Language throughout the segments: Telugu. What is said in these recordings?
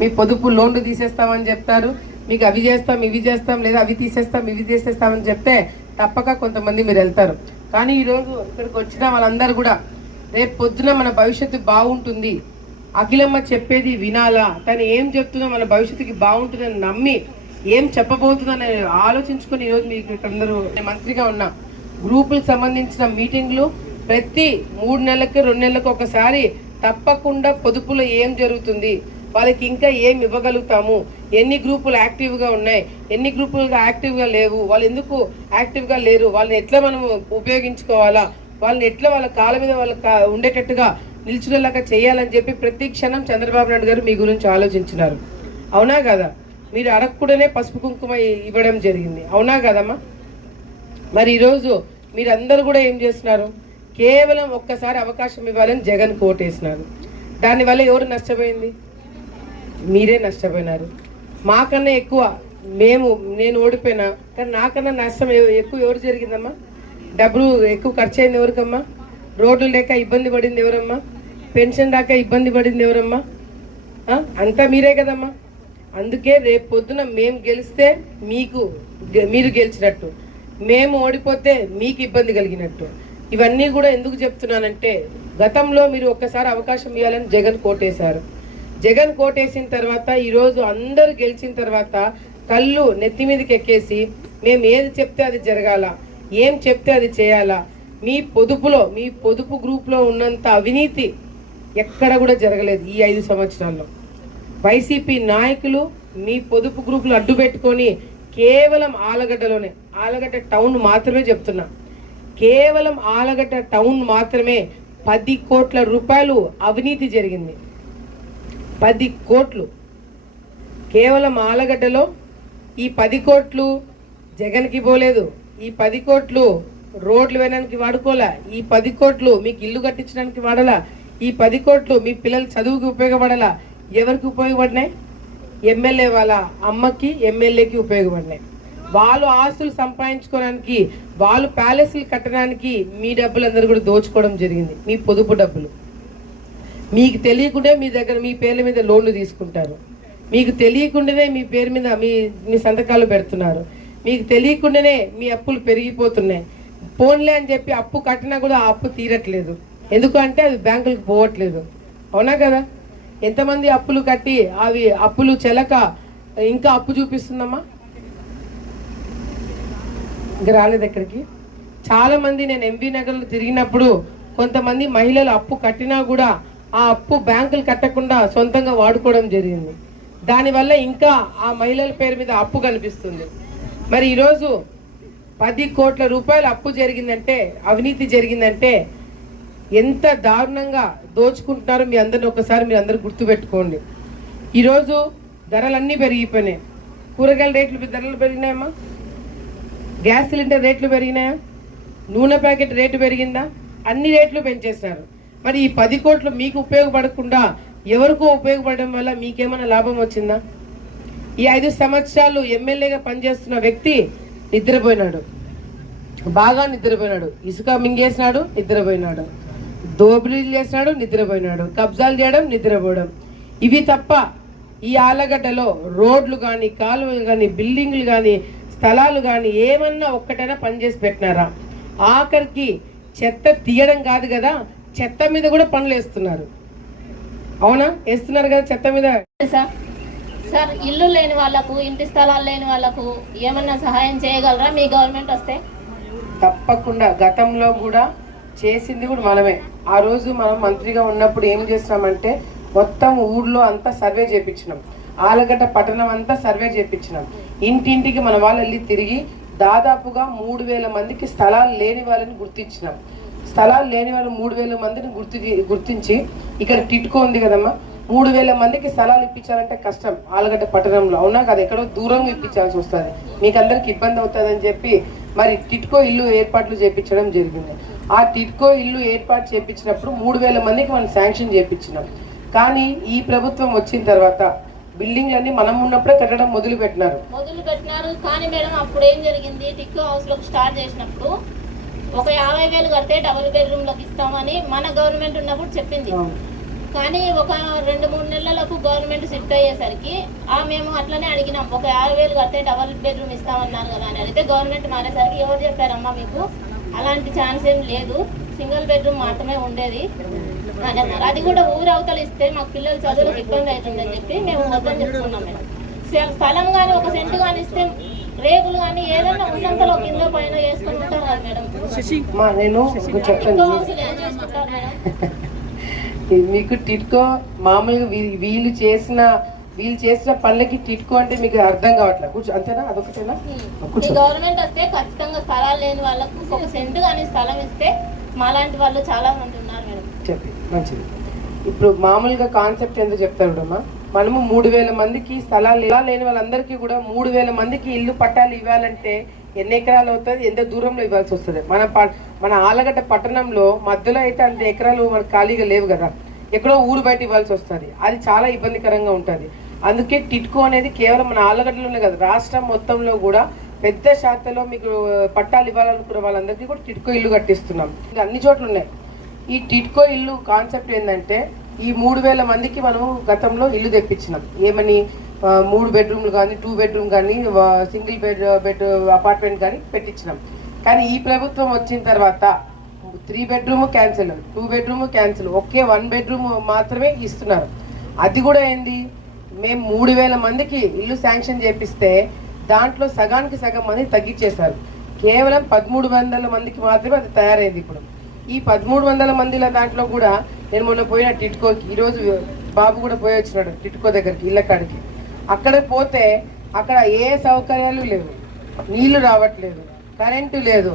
మీ పొదుపు లోన్లు తీసేస్తామని చెప్తారు. మీకు అవి చేస్తాం ఇవి చేస్తాం లేదా అవి తీసేస్తాం ఇవి తీసేస్తామని చెప్తే తప్పక కొంతమంది మీరు వెళ్తారు. కానీ ఈరోజు ఇక్కడికి వచ్చిన వాళ్ళందరూ కూడా రేపు పొద్దున మన భవిష్యత్తు బాగుంటుంది. అఖిలమ్మ చెప్పేది వినాలా? తను ఏం చెప్తుందో మన భవిష్యత్తుకి బాగుంటుందని నమ్మి ఏం చెప్పబోతుందని ఆలోచించుకొని ఈరోజు మీకు ఇక్కడందరూ నేను మంత్రిగా ఉన్నా. గ్రూపులకు సంబంధించిన మీటింగ్లు ప్రతి మూడు నెలలకు రెండు నెలలకు ఒకసారి తప్పకుండా పొదుపులో ఏం జరుగుతుంది? వాళ్ళకి ఇంకా ఏమి ఇవ్వగలుగుతాము? ఎన్ని గ్రూపులు యాక్టివ్గా ఉన్నాయి? ఎన్ని గ్రూపులుగా యాక్టివ్గా లేవు? వాళ్ళు ఎందుకు యాక్టివ్గా లేరు? వాళ్ళని ఎట్లా మనం ఉపయోగించుకోవాలా? వాళ్ళని ఎట్లా వాళ్ళ కాళ్ళ మీద వాళ్ళ ఉండేటట్టుగా నిల్చునేలాగా చేయాలని చెప్పి ప్రతి క్షణం చంద్రబాబు నాయుడు గారు మీ గురించి ఆలోచించినారు. అవునా కదా? మీరు అడగకుండానే పసుపు కుంకుమ ఇవ్వడం జరిగింది. అవునా కదమ్మా? మరి ఈరోజు మీరందరూ కూడా ఏం చేస్తున్నారు? కేవలం ఒక్కసారి అవకాశం ఇవ్వాలని జగన్ కోటేసినారు. దానివల్ల ఎవరు నష్టపోయింది? మీరే నష్టపోయినారు. మాకన్నా ఎక్కువ మేము నేను ఓడిపోయినా కానీ నాకన్నా నష్టం ఎక్కువ ఎవరు జరిగిందమ్మా? డబ్బులు ఎక్కువ ఖర్చు అయింది ఎవరికమ్మా? రోడ్లు లేక ఇబ్బంది పడింది ఎవరమ్మా? పెన్షన్ రాక ఇబ్బంది పడింది ఎవరమ్మా? అంతా మీరే కదమ్మా. అందుకే రేపు పొద్దున మేము గెలిస్తే మీకు గె- మీరు గెలిచినట్టు. మేము ఓడిపోతే మీకు ఇబ్బంది కలిగినట్టు. ఇవన్నీ కూడా ఎందుకు చెప్తున్నానంటే గతంలో మీరు ఒక్కసారి అవకాశం ఇవ్వాలని జగన్ కోటేశారు. జగన్ కోటేసిన తర్వాత ఈరోజు అందరూ గెలిచిన తర్వాత కళ్ళు నెత్తి మీదకి ఎక్కేసి మేము ఏది చెప్తే అది జరగాల? ఏం చెప్తే అది చేయాలా? మీ పొదుపులో మీ పొదుపు గ్రూప్లో ఉన్నంత అవినీతి ఎక్కడ కూడా జరగలేదు ఈ ఐదు సంవత్సరాల్లో. వైసీపీ నాయకులు మీ పొదుపు గ్రూపులు అడ్డు పెట్టుకొని కేవలం ఆలగడ్డలోనే ఆలగడ్డ టౌన్ మాత్రమే చెప్తున్నా. కేవలం ఆలగడ్డ టౌన్ మాత్రమే పది కోట్ల రూపాయలు అవినీతి జరిగింది. పది కోట్లు. కేవలం ఆలగడ్డలో ఈ పది కోట్లు జగన్కి పోలేదు. ఈ పది కోట్లు రోడ్లు వేయడానికి వాడుకోలే ఈ పది కోట్లు మీకు ఇల్లు కట్టించడానికి వాడలా? ఈ పది కోట్లు మీ పిల్లల చదువుకి ఉపయోగపడాలా? ఎవరికి ఉపయోగపడినాయి? ఎమ్మెల్యే వాళ్ళ అమ్మకి ఎమ్మెల్యేకి ఉపయోగపడినాయి. వాళ్ళు ఆస్తులు సంపాదించుకోవడానికి వాళ్ళు ప్యాలెస్లు కట్టడానికి మీ డబ్బులు అందరూ కూడా దోచుకోవడం జరిగింది. మీ పొదుపు డబ్బులు. మీకు తెలియకుండా మీ దగ్గర మీ పేర్ల మీద లోన్లు తీసుకుంటారు. మీకు తెలియకుండానే మీ పేరు మీద మీ మీ సంతకాలు పెడుతున్నారు. మీకు తెలియకుండానే మీ అప్పులు పెరిగిపోతున్నాయి. ఫోన్లే అని చెప్పి అప్పు కట్టినా కూడా ఆ అప్పు తీరట్లేదు. ఎందుకంటే అది బ్యాంకులకు పోవట్లేదు. అవునా కదా? ఎంతమంది అప్పులు కట్టి అవి అప్పులు చెలక ఇంకా అప్పు చూపిస్తుందమ్మా? ఇంకా రాలేదు ఎక్కడికి? చాలామంది నేను ఎంబీ నగర్లో తిరిగినప్పుడు కొంతమంది మహిళలు అప్పు కట్టినా కూడా ఆ అప్పు బ్యాంకులు కట్టకుండా సొంతంగా వాడుకోవడం జరిగింది. దానివల్ల ఇంకా ఆ మహిళల పేరు మీద అప్పు కనిపిస్తుంది. మరి ఈరోజు పది కోట్ల రూపాయలు అప్పు జరిగిందంటే అవినీతి జరిగిందంటే ఎంత దారుణంగా దోచుకుంటున్నారో మీ అందరిని ఒకసారి మీరు అందరు గుర్తుపెట్టుకోండి. ఈరోజు ధరలన్నీ పెరిగిపోయినాయి. కూరగాయల రేట్లు ధరలు పెరిగినాయమ్మా? గ్యాస్ సిలిండర్ రేట్లు పెరిగినాయా? నూనె ప్యాకెట్ రేటు పెరిగిందా? అన్ని రేట్లు పెంచేశారు. మరి ఈ పది కోట్లు మీకు ఉపయోగపడకుండా ఎవరికో ఉపయోగపడడం వల్ల మీకేమైనా లాభం వచ్చిందా? ఈ ఐదు సంవత్సరాలు ఎమ్మెల్యేగా పనిచేస్తున్న వ్యక్తి నిద్రపోయినాడు. బాగా నిద్రపోయినాడు. ఇసుక మింగేసినాడు నిద్రపోయినాడు. దోపిడీలు చేసినాడు నిద్రపోయినాడు. కబ్జాలు చేయడం నిద్రపోవడం. ఇవి తప్ప ఈ ఆలగడ్డలో రోడ్లు కానీ కాలువలు కానీ బిల్డింగ్లు కానీ స్థలాలు కానీ ఏమన్నా ఒక్కటైనా పనిచేసి పెట్టినారా? ఆఖరికి చెత్త తీయడం కాదు కదా చెత్త మీద కూడా పనులు వేస్తున్నారు. అవునా? వేస్తున్నారు కదా చెత్త మీద? సార్ సార్ ఇల్లు లేని వాళ్ళకు ఇంటి స్థలాలు లేని వాళ్ళకు ఏమన్నా సహాయం చేయగలరా మీ గవర్నమెంట్ వస్తే? తప్పకుండా. గతంలో కూడా చేసింది కూడా మనమే. ఆ రోజు మనం మంత్రిగా ఉన్నప్పుడు ఏం చేసినామంటే మొత్తం ఊర్లో అంతా సర్వే చేపించినాం. ఆలగడ్డ పట్టణం అంతా సర్వే చేపించినాం. ఇంటింటికి మన వాళ్ళు వెళ్ళి తిరిగి దాదాపుగా మూడు వేల మందికి స్థలాలు లేని వాళ్ళని గుర్తించినాం. స్థలాలు లేని వాళ్ళు మూడు వేల మందిని గుర్తు గుర్తించి ఇక్కడ టిట్కో ఉంది కదమ్మా. మూడు వేల మందికి స్థలాలు ఇప్పించాలంటే కష్టం. ఆలగడ్డ పట్టణంలో. అవునా కదా ఎక్కడో దూరంగా ఇప్పించాల్సి వస్తుంది. మీకు అందరికి ఇబ్బంది అవుతుందని చెప్పి మరి టిట్కో ఇల్లు ఏర్పాట్లు చేపించడం జరిగింది. ఆ టిట్కో ఇల్లు ఏర్పాటు చేపించినప్పుడు మూడు వేల మందికి మనం శాంక్షన్ చేపించినాం. కానీ ఈ ప్రభుత్వం వచ్చిన తర్వాత బిల్డింగ్లన్నీ మనం ఉన్నప్పుడే కట్టడం మొదలు పెట్టినారు మొదలు పెట్టినారు కానీ మేడం అప్పుడు ఏం జరిగింది? టిక్కు హౌస్లో స్టార్ట్ చేసినప్పుడు ఒక యాభై వేలు కడితే డబుల్ బెడ్రూమ్లోకి ఇస్తామని మన గవర్నమెంట్ ఉన్నప్పుడు చెప్పింది. కానీ ఒక రెండు మూడు నెలలకు గవర్నమెంట్ షిఫ్ట్ అయ్యేసరికి ఆ మేము అట్లనే అడిగినాం. ఒక యాభై వేలు కడితే డబల్ బెడ్రూమ్ ఇస్తామన్నారు కదా అని అడిగితే గవర్నమెంట్ మారేసరికి ఎవరు చెప్పారమ్మా మీకు? అలాంటి ఛాన్స్ ఏం లేదు. సింగిల్ బెడ్రూమ్ మాత్రమే ఉండేది. అని అన్నారు అది కూడా ఊరు అవతల ఇస్తే మాకు పిల్లలు చదువులకు ఇబ్బంది అవుతుందని చెప్పి మేము వద్దని చెప్పుకున్నాం మేడం స్థలం కానీ ఒక సెంటు కానీ ఇస్తే రేకులు కానీ ఏదైనా ఉన్నంతలో కింద పైన వేసుకొని ఉంటారు కదా మేడం మా నేను ఇది మీకు టిట్కో మామూలుగా వీళ్ళు చేసిన వీళ్ళు చేసిన పనులకి టిట్కో అంటే మీకు అర్థం కావట్లేదు కూర్చో అంతేనా? అదొకటేనా గవర్నమెంట్ వస్తే ఖచ్చితంగా స్థలాలు లేని వాళ్ళకు ఒక సెంటు కానీ స్థలం ఇస్తే మాలాంటి వాళ్ళు చాలా మంది ఉన్నారు మేడం. చెప్పి మంచిది. ఇప్పుడు మామూలుగా కాన్సెప్ట్ ఎందుకు చెప్తారు చూడమ్మా. మనము మూడు వేల మందికి స్థలాలు ఇలా లేని వాళ్ళందరికీ కూడా మూడు వేల మందికి ఇల్లు పట్టాలు ఇవ్వాలంటే ఎన్ని ఎకరాలు అవుతుంది? ఎంత దూరంలో ఇవ్వాల్సి వస్తుంది? మన ప- మన ఆలగడ్డ పట్టణంలో మధ్యలో అయితే అంత ఎకరాలు మనకు ఖాళీగా లేవు కదా. ఎక్కడో ఊరు బయట ఇవ్వాల్సి వస్తుంది. అది చాలా ఇబ్బందికరంగా ఉంటుంది. అందుకే టిట్కో అనేది కేవలం మన ఆలగడ్డలోనే కదా రాష్ట్రం మొత్తంలో కూడా పెద్ద శాతంలో మీకు పట్టాలు ఇవ్వాలనుకున్న వాళ్ళందరికీ కూడా టిట్కో ఇల్లు కట్టిస్తున్నాం. ఇంకా అన్ని చోట్ల ఉన్నాయి ఈ టిట్కో ఇల్లు కాన్సెప్ట్ ఏంటంటే ఈ మూడు వేల మందికి మనము గతంలో ఇల్లు తెప్పించినాం. ఏమని మూడు బెడ్రూమ్లు కానీ టూ బెడ్రూమ్ కానీ సింగిల్ బెడ్ బెడ్ అపార్ట్మెంట్ కానీ పెట్టించినాం. కానీ ఈ ప్రభుత్వం వచ్చిన తర్వాత three bedroom cancel two bedroom cancel ఒకే వన్ బెడ్రూమ్ మాత్రమే ఇస్తున్నారు. అది కూడా ఏంది? మేము మూడు వేల మందికి ఇల్లు శాంక్షన్ చేపిస్తే దాంట్లో సగానికి సగం మంది తగ్గించేశారు. కేవలం పదమూడు వందల మందికి మాత్రమే అది తయారైంది ఇప్పుడు. ఈ పదమూడు వందల మందిల దాంట్లో కూడా నేను మొన్న పోయిన టిట్కోకి ఈరోజు బాబు కూడా పోయి వచ్చినాడు టిట్కో దగ్గరికి ఇళ్ళ కాడికి. అక్కడ పోతే అక్కడ ఏ సౌకర్యాలు లేవు. నీళ్ళు రావట్లేదు కరెంటు లేదు.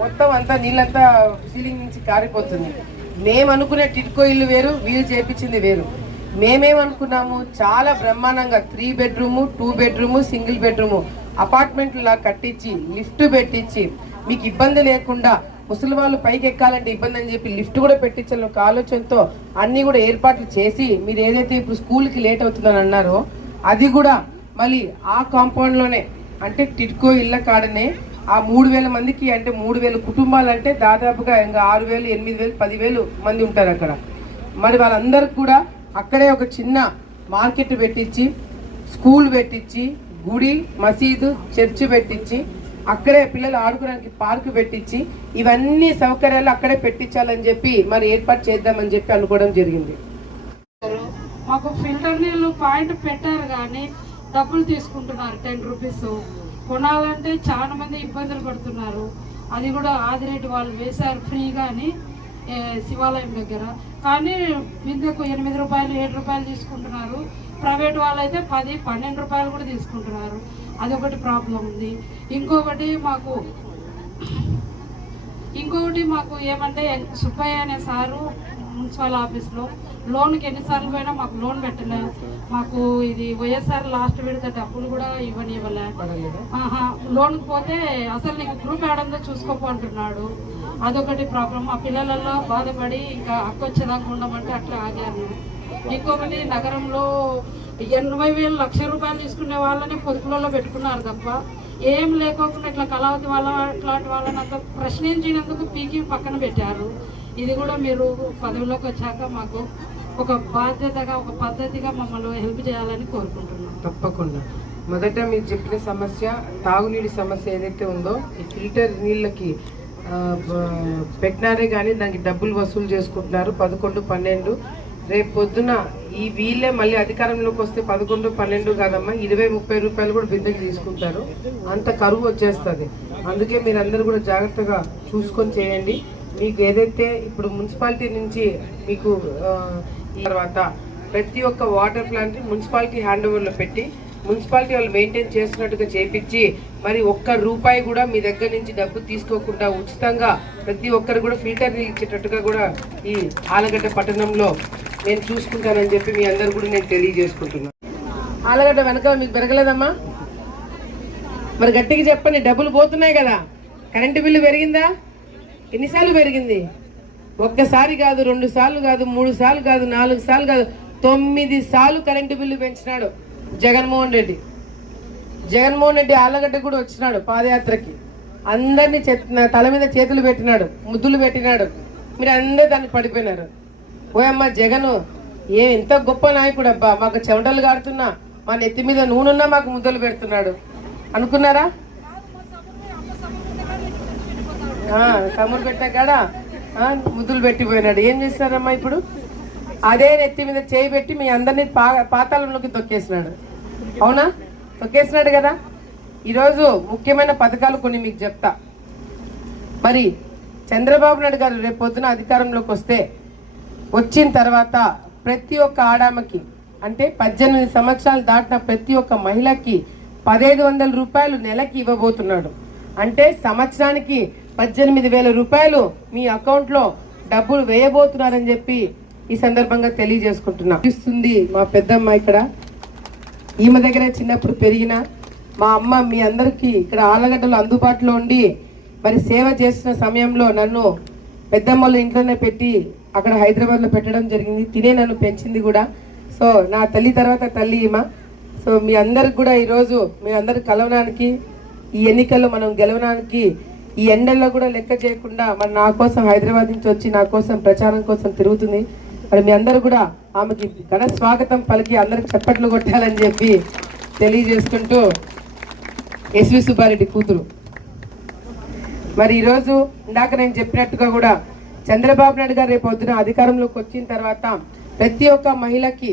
మొత్తం అంతా నీళ్ళంతా సీలింగ్ నుంచి కారిపోతుంది. మేము అనుకునే టిట్కో ఇల్లు వేరు వీళ్ళు చేపించింది వేరు. మేమేమనుకున్నాము చాలా బ్రహ్మాండంగా three bedroom two bedroom single bedroom అపార్ట్మెంట్లా కట్టించి లిఫ్ట్ పెట్టించి మీకు ఇబ్బంది లేకుండా ముసలి వాళ్ళు పైకి ఎక్కాలంటే ఇబ్బంది అని చెప్పి లిఫ్ట్ కూడా పెట్టించాలని ఒక ఆలోచనతో అన్ని కూడా ఏర్పాట్లు చేసి మీరు ఏదైతే ఇప్పుడు స్కూల్కి లేట్ అవుతుందని అన్నారో అది కూడా మళ్ళీ ఆ కాంపౌండ్లోనే అంటే టిట్కో ఇళ్ళ కాడనే ఆ మూడు వేల మందికి అంటే మూడు వేల కుటుంబాలు అంటే దాదాపుగా ఇంకా ఆరు వేలు ఎనిమిది వేలు పదివేలు మంది ఉంటారు అక్కడ. మరి వాళ్ళందరికి కూడా అక్కడే ఒక చిన్న మార్కెట్ పెట్టించి స్కూల్ పెట్టించి గుడి మసీదు చర్చ్ పెట్టించి అక్కడే పిల్లలు ఆడుకోవడానికి పార్కు పెట్టించి ఇవన్నీ సౌకర్యాలు అక్కడే పెట్టించాలని చెప్పి మరి ఏర్పాటు చేద్దామని చెప్పి అనుకోవడం జరిగింది. మాకు ఫిల్టర్ నీళ్ళు పాయింట్ పెట్టారు కానీ డబ్బులు తీసుకుంటున్నారు టెన్ రూపీస్. కొనాలంటే చాలా మంది ఇబ్బందులు పడుతున్నారు. అది కూడా ఆదిరెడ్డి వాళ్ళు వేశారు ఫ్రీగాని శివాలయం దగ్గర. కానీ బిందెకు ఎనిమిది రూపాయలు ఏడు రూపాయలు తీసుకుంటున్నారు. ప్రైవేట్ వాళ్ళైతే పది పన్నెండు రూపాయలు కూడా తీసుకుంటున్నారు. అదొకటి ప్రాబ్లం ఉంది. ఇంకొకటి మాకు ఇంకొకటి మాకు ఏమంటే సుబ్బయ్య అనే సారు మున్సిపల్ ఆఫీస్లో లోన్కి ఎన్నిసార్లు పోయినా మాకు లోన్ పెట్టలే. మాకు ఇది వైఎస్ఆర్ లాస్ట్ విడత డబ్బులు కూడా ఇవ్వనివ్వలే. ఆహా లోన్కి పోతే అసలు నీకు గ్రూప్ ఏడంతో చూసుకోపో అంటున్నాడు. అదొకటి ప్రాబ్లం. మా పిల్లలలో బాధపడి ఇంకా అక్క వచ్చేదాకా ఉండమంటే అట్లా ఆగాను. ఇంకొకటి నగరంలో ఎనభై వేలు లక్ష రూపాయలు తీసుకునే వాళ్ళని పొదుపులలో పెట్టుకున్నారు తప్ప ఏం లేకోకుండా ఇట్లా కళావతి వాళ్ళ అట్లాంటి వాళ్ళని అంత ప్రశ్నించినందుకు పీకి పక్కన పెట్టారు. ఇది కూడా మీరు పదవిలోకి వచ్చాక మాకు ఒక బాధ్యతగా ఒక పద్ధతిగా మమ్మల్ని హెల్ప్ చేయాలని కోరుకుంటున్నాం. తప్పకుండా. మొదట మీరు చెప్పిన సమస్య తాగునీటి సమస్య ఏదైతే ఉందో ఈ ఫిల్టర్ నీళ్ళకి పెట్టినారే కానీ దానికి డబ్బులు వసూలు చేసుకుంటున్నారు. పదకొండు పన్నెండు రేపు పొద్దున ఈ వీళ్ళే మళ్ళీ అధికారంలోకి వస్తే పదకొండు పన్నెండు కాదమ్మా ఇరవై ముప్పై రూపాయలు కూడా బిడ్డకి తీసుకుంటారు. అంత కరువు వచ్చేస్తుంది. అందుకే మీరందరూ కూడా జాగ్రత్తగా చూసుకొని చేయండి. మీకు ఏదైతే ఇప్పుడు మున్సిపాలిటీ నుంచి మీకు తర్వాత ప్రతి ఒక్క వాటర్ ప్లాంట్ మున్సిపాలిటీ హ్యాండ్ ఓవర్లో పెట్టి మున్సిపాలిటీ వాళ్ళు మెయింటైన్ చేస్తున్నట్టుగా చేపించి మరి ఒక్క రూపాయి కూడా మీ దగ్గర నుంచి డబ్బు తీసుకోకుండా ఉచితంగా ప్రతి ఒక్కరు కూడా ఫిల్టర్ నీళ్ళు ఇచ్చేటట్టుగా కూడా ఈ ఆలగడ్డ పట్టణంలో నేను చూసుకుంటానని చెప్పి మీ అందరు కూడా నేను తెలియజేసుకుంటున్నాను ఆలగడ్డ వెనక మీకు పెరగలేదమ్మా? మరి గట్టిగా చెప్పండి డబ్బులు పోతున్నాయి కదా. కరెంటు బిల్లు పెరిగిందా? ఎన్నిసార్లు పెరిగింది? ఒక్కసారి కాదు రెండు సార్లు కాదు మూడు సార్లు కాదు నాలుగు సార్లు కాదు తొమ్మిది సార్లు కరెంటు బిల్లు పెంచినాడు జగన్మోహన్ రెడ్డి. జగన్మోహన్ రెడ్డి ఆలగడ్డ కూడా వచ్చినాడు పాదయాత్రకి. అందరినీ తల మీద చేతులు పెట్టినాడు ముద్దులు పెట్టినాడు. మీరు అందరూ దానికి పడిపోయినారు. ఓయమ్మ జగన్ ఏ ఎంత గొప్ప నాయకుడు అబ్బా మాకు చెమటలు కాడుతున్నా మా నెత్తి మీద నూనెన్నా మాకు ముద్దలు పెడుతున్నాడు. అనుకున్నారా? తమ్ముడు కమ్మురు పెట్టాకాడ ముద్దులు పెట్టిపోయినాడు. ఏం చేస్తున్నారమ్మా ఇప్పుడు? అదే నెత్తి మీద చేయి పెట్టి మీ అందరినీ పా పాతాళంలోకి తొక్కేసినాడు. అవునా? తొక్కేసినాడు కదా? ఈరోజు ముఖ్యమైన పథకాలు కొన్ని మీకు చెప్తా. మరి చంద్రబాబు నాయుడు గారు రేపు పొద్దున అధికారంలోకి వస్తే వచ్చిన తర్వాత ప్రతి ఒక్క ఆడామకి అంటే పద్దెనిమిది సంవత్సరాలు దాటిన ప్రతి ఒక్క మహిళకి పదహైదు వందల రూపాయలు నెలకి ఇవ్వబోతున్నాడు. అంటే సంవత్సరానికి పద్దెనిమిది వేల రూపాయలు మీ అకౌంట్లో డబ్బులు వేయబోతున్నారని చెప్పి ఈ సందర్భంగా తెలియజేసుకుంటున్నా. ఇస్తుంది మా పెద్దమ్మ ఇక్కడ. ఈమె దగ్గర చిన్నప్పుడు పెరిగిన మా అమ్మ మీ అందరికీ ఇక్కడ ఆలగడ్డలు అందుబాటులో ఉండి మరి సేవ చేస్తున్న సమయంలో నన్ను పెద్దమ్మలు ఇంట్లోనే పెట్టి అక్కడ హైదరాబాద్లో పెట్టడం జరిగింది. తినే నన్ను పెంచింది కూడా. సో నా తల్లి తర్వాత తల్లి ఈమె. సో మీ అందరికి కూడా ఈరోజు మీ అందరు కలవడానికి ఈ ఎన్నికల్లో మనం గెలవడానికి ఈ ఎండల్లో కూడా లెక్క చేయకుండా మరి నా కోసం హైదరాబాద్ నుంచి వచ్చి నా కోసం ప్రచారం కోసం తిరుగుతుంది. మరి మీ అందరూ కూడా ఆమెకి ఘన స్వాగతం పలికి అందరికి చప్పట్లు కొట్టాలని చెప్పి తెలియజేసుకుంటూ ఎస్వి సుబ్బారెడ్డి కూతురు. మరి ఈరోజు ఇందాక నేను చెప్పినట్టుగా కూడా చంద్రబాబు నాయుడు గారు రేపు పొద్దున అధికారంలోకి వచ్చిన తర్వాత ప్రతి ఒక్క మహిళకి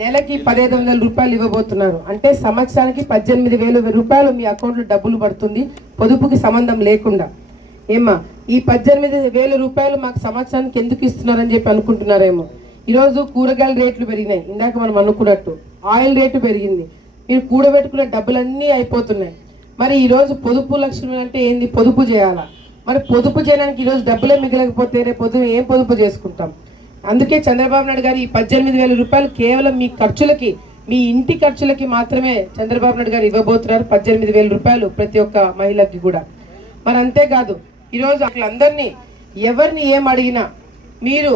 నెలకి పదిహేను వందల రూపాయలు ఇవ్వబోతున్నారు. అంటే సంవత్సరానికి పద్దెనిమిది వేల రూపాయలు మీ అకౌంట్లో డబ్బులు పడుతుంది. పొదుపుకి సంబంధం లేకుండా. ఏమ్మా ఈ పద్దెనిమిది వేల రూపాయలు మాకు సంవత్సరానికి ఎందుకు ఇస్తున్నారని చెప్పి అనుకుంటున్నారేమో. ఈరోజు కూరగాయల రేట్లు పెరిగినాయి. ఇందాక మనం అనుకున్నట్టు ఆయిల్ రేటు పెరిగింది. మీరు కూడబెట్టుకున్న డబ్బులన్నీ అయిపోతున్నాయి. మరి ఈరోజు పొదుపు లక్షణం అంటే ఏంది? పొదుపు చేయాలా? మరి పొదుపు చేయడానికి ఈరోజు రోజు డబ్బులే మిగలకపోతే రేపు పొద్దున ఏం పొదుపు చేసుకుంటాం? అందుకే చంద్రబాబు నాయుడు గారు ఈ పద్దెనిమిది వేల రూపాయలు కేవలం మీ ఖర్చులకి మీ ఇంటి ఖర్చులకి మాత్రమే చంద్రబాబు నాయుడు గారు ఇవ్వబోతున్నారు పద్దెనిమిది వేల రూపాయలు ప్రతి ఒక్క మహిళకి కూడా. మరి అంతేకాదు ఈరోజు అట్లందరినీ ఎవరిని ఏం అడిగినా మీరు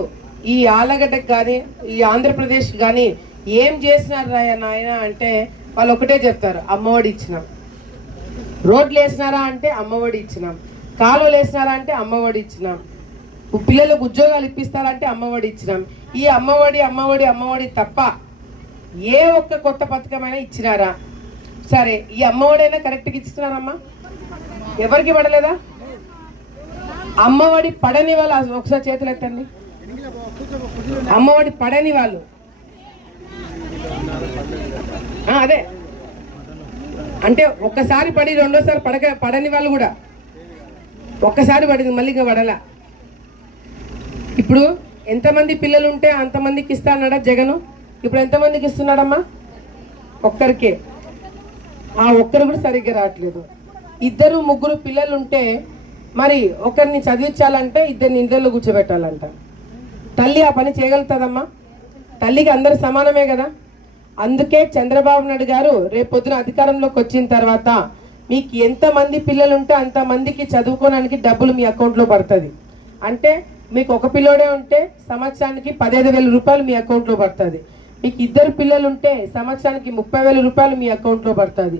ఈ ఆలగడ్డకు కానీ ఈ ఆంధ్రప్రదేశ్ కానీ ఏం చేసినారు రాయ నాయన అంటే వాళ్ళు ఒకటే చెప్తారు అమ్మఒడి ఇచ్చినాం. రోడ్లు వేసినారా అంటే అమ్మఒడి ఇచ్చినాం. కాలువలు వేసినారా అంటే అమ్మఒడి ఇచ్చినాం. పిల్లలకు ఉద్యోగాలు ఇప్పిస్తారంటే అమ్మఒడి ఇచ్చినాం. ఈ అమ్మఒడి అమ్మఒడి అమ్మఒడి తప్ప ఏ ఒక్క కొత్త పథకమైనా ఇచ్చినారా? సరే ఈ అమ్మఒడైనా కరెక్ట్గా ఇస్తున్నారమ్మా ఎవరికి పడలేదా? అమ్మఒడి పడని వాళ్ళు ఒకసారి చేతులు ఎత్తండి. అమ్మఒడి పడని వాళ్ళు. అదే. అంటే ఒక్కసారి పడి రెండోసారి పడక పడని వాళ్ళు కూడా. ఒక్కసారి పడింది మళ్ళీ ఇంకా పడలా. ఇప్పుడు ఎంతమంది పిల్లలు ఉంటే అంతమందికి ఇస్తా అన్నాడా జగను? ఇప్పుడు ఎంతమందికి ఇస్తున్నాడమ్మా? ఒక్కరికే. ఆ ఒక్కరు కూడా సరిగ్గా రావట్లేదు. ఇద్దరు ముగ్గురు పిల్లలు ఉంటే మరి ఒకరిని చదివించాలంటే ఇద్దరిని ఇంట్లో కూర్చోబెట్టాలంట. తల్లి ఆ పని చేయగలుగుతుందమ్మా? తల్లికి అందరు సమానమే కదా? అందుకే చంద్రబాబు నాయుడు గారు రేపు అధికారంలోకి వచ్చిన తర్వాత మీకు ఎంతమంది పిల్లలు ఉంటే అంతమందికి చదువుకోవడానికి డబ్బులు మీ అకౌంట్లో పడుతుంది. అంటే మీకు ఒక పిల్లోడే ఉంటే సంవత్సరానికి పదిహేను వేల రూపాయలు మీ అకౌంట్లో పడుతుంది. మీకు ఇద్దరు పిల్లలు ఉంటే సంవత్సరానికి ముప్పై వేల రూపాయలు మీ అకౌంట్లో పడుతుంది.